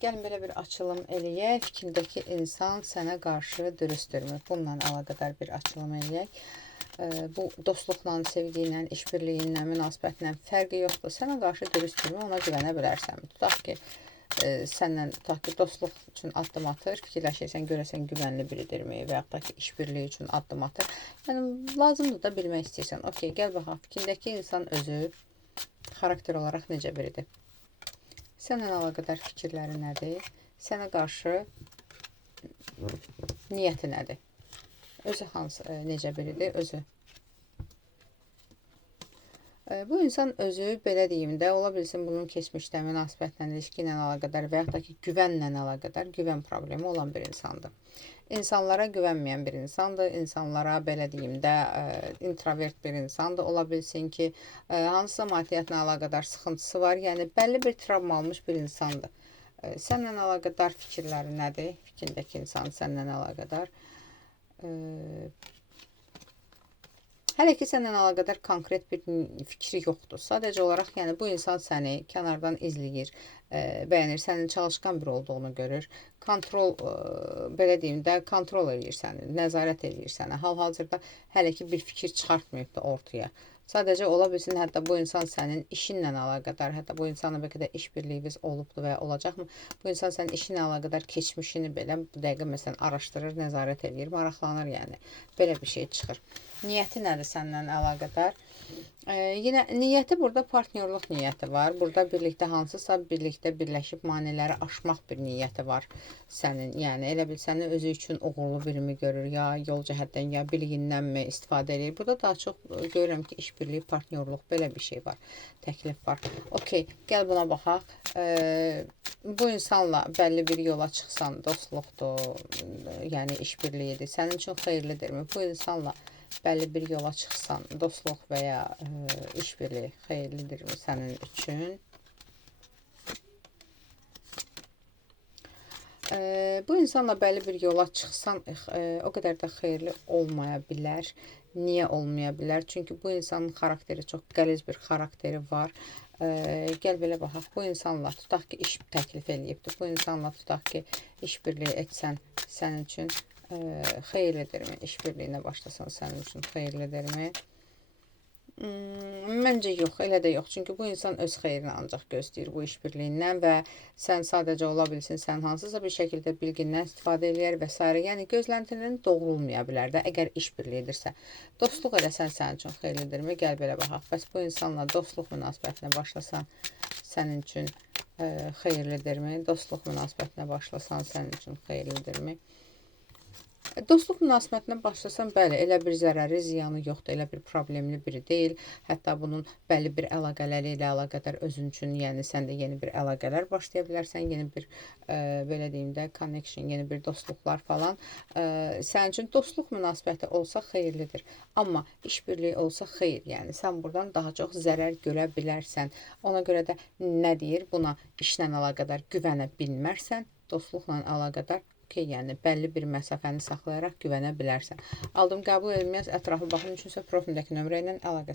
Gəlin belə bir açılım eləyək. Fikrindəki insan sənə qarşı dürüstdürmü? Bununla əlaqədar bir açılım eləyək. Bu dostluqla, sevgi ilə, işbirliyi münasibətlə fərqi yoxdur. Sənə qarşı dürüstdürmü? Ona güvənə bilərsən. Tutaq ki, səndən dostluq üçün addım atır, fikirləşirsən, görəsən güvənli biridirmi və yaxud da ki, işbirliyi üçün addım atır. Yəni, lazımdır da bilmək istəyirsən. Okey, gəl baxaq. Fikrindəki insan özü xarakter olaraq necə biridir? Sənlə əlaqədar fikirləri nədir? Sənə qarşı niyyəti nədir? Özü necə biridir? Özü. Bu insan özü, belə deyim də, ola bilsin bunun keçmişdə münasibətlə, ilişki ilə əlaqədar və yaxud da ki, güvənlə əlaqədar, güvən problemi olan bir insandır. İnsanlara güvənməyən bir insandır. İnsanlara, belə deyim də, introvert bir insandır. Ola bilsin ki, hansısa maddiyyatla əlaqədar sıxıntısı var. Yəni, bəlli bir travma almış bir insandır. Sənlə əlaqədar fikirləri nədir? Fikrindəki insan sənlə əlaqədar. Hələ ki, sənlə əlaqədar konkret bir fikri yoxdur. Sadəcə olaraq, yəni, bu insan səni kənardan izləyir, bəyənir, sənin çalışqan bir olduğunu görür, kontrol, belə deyim də, kontrol edir səni, nəzarət edir sənə. Hal-hazırda hələ ki, bir fikir çıxartmayıb da ortaya. Sadəcə ola bilsin, hətta bu insan sənin işinlə əlaqədar, hətta bu insanla bəlkə də işbirliyiniz olubdur və ya olacaqmı? Bu insan sənin işinlə əlaqədar keçmişini belə bu dəqiqə məsələn araşdırır, nəzarət edir, maraqlanır yəni. Belə bir şey çıxır. Niyyəti nədir səninlə əlaqədar? Yenə niyyəti burada partnyorluq niyyəti var. Burada birlikdə hansısa birlikdə birləşib maneələri aşmaq bir niyyəti var sənin. Yəni elə bil səni özü üçün uğurlu birimi görür, ya yol cəhətdən, ya biliyindənmi istifadə edir. Burada daha çox görürəm ki, işbirliyi, partnyorluq belə bir şey var. Təklif var. Okey, gəl buna baxaq. Bu insanla bəlli bir yola çıxsan, dostluqdur, yəni işbirliyidir. Sənin üçün xeyirlidirmi? Bu insanla bəlli bir yola çıxsan, dostluq və ya işbirliyi xeyirlidirmi sənin üçün? Bu insanla bəlli bir yola çıxsan, o qədər də xeyirli olmaya bilər. Niyə olmaya bilər? Çünki bu insanın xarakteri çox qəliz bir xarakteri var. Gəl belə baxaq, bu insanla tutaq ki, iş təklif eləyibdir. Bu insanla tutaq ki, işbirliyi etsən sənin üçün xeyirlidirmi? İşbirliyinə başlasan sənin üçün xeyirlidirmi? Məncə yox, elə də yox. Çünki bu insan öz xeyrini ancaq gözləyir bu işbirliyindən və sən sadəcə ola bilsin, sən hansısa bir şəkildə bilgindən istifadə eləyər və s. Yəni, gözləntilərin doğrulmaya bilər də, əgər işbirliyidirsə. Dostluq eləsən sənin üçün xeyirlidirmi? Gəl belə baxaq. Bəs bu insanla dostluq münasibətinə başlasan sənin üçün xeyirlidirmi? Dostluq münasibətinə başlasan sənin üçün xeyirlidirmi? Dostluq münasibətinə başlasan, bəli, elə bir zərəri, ziyanı yoxdur, elə bir problemli biri deyil. Hətta bunun bəlli bir əlaqələri ilə əlaqədar özün üçün, yəni sən də yeni bir əlaqələr başlaya bilərsən, yeni bir, belə deyim də, connection, yeni bir dostluqlar falan. Sənin üçün dostluq münasibəti olsa xeyirlidir. Amma işbirliyi olsa xeyir, yəni sən buradan daha çox zərər görə bilərsən. Ona görə də nə deyir? Buna işlə əlaqədar güvənə bilmərsən, dostluqla əlaqədar yəni bəlli bir məsafəni saxlayaraq güvənə bilərsən. Aldım, qəbul edilməz, ətrafı baxım üçünsə profildəki nömrə ilə əlaqə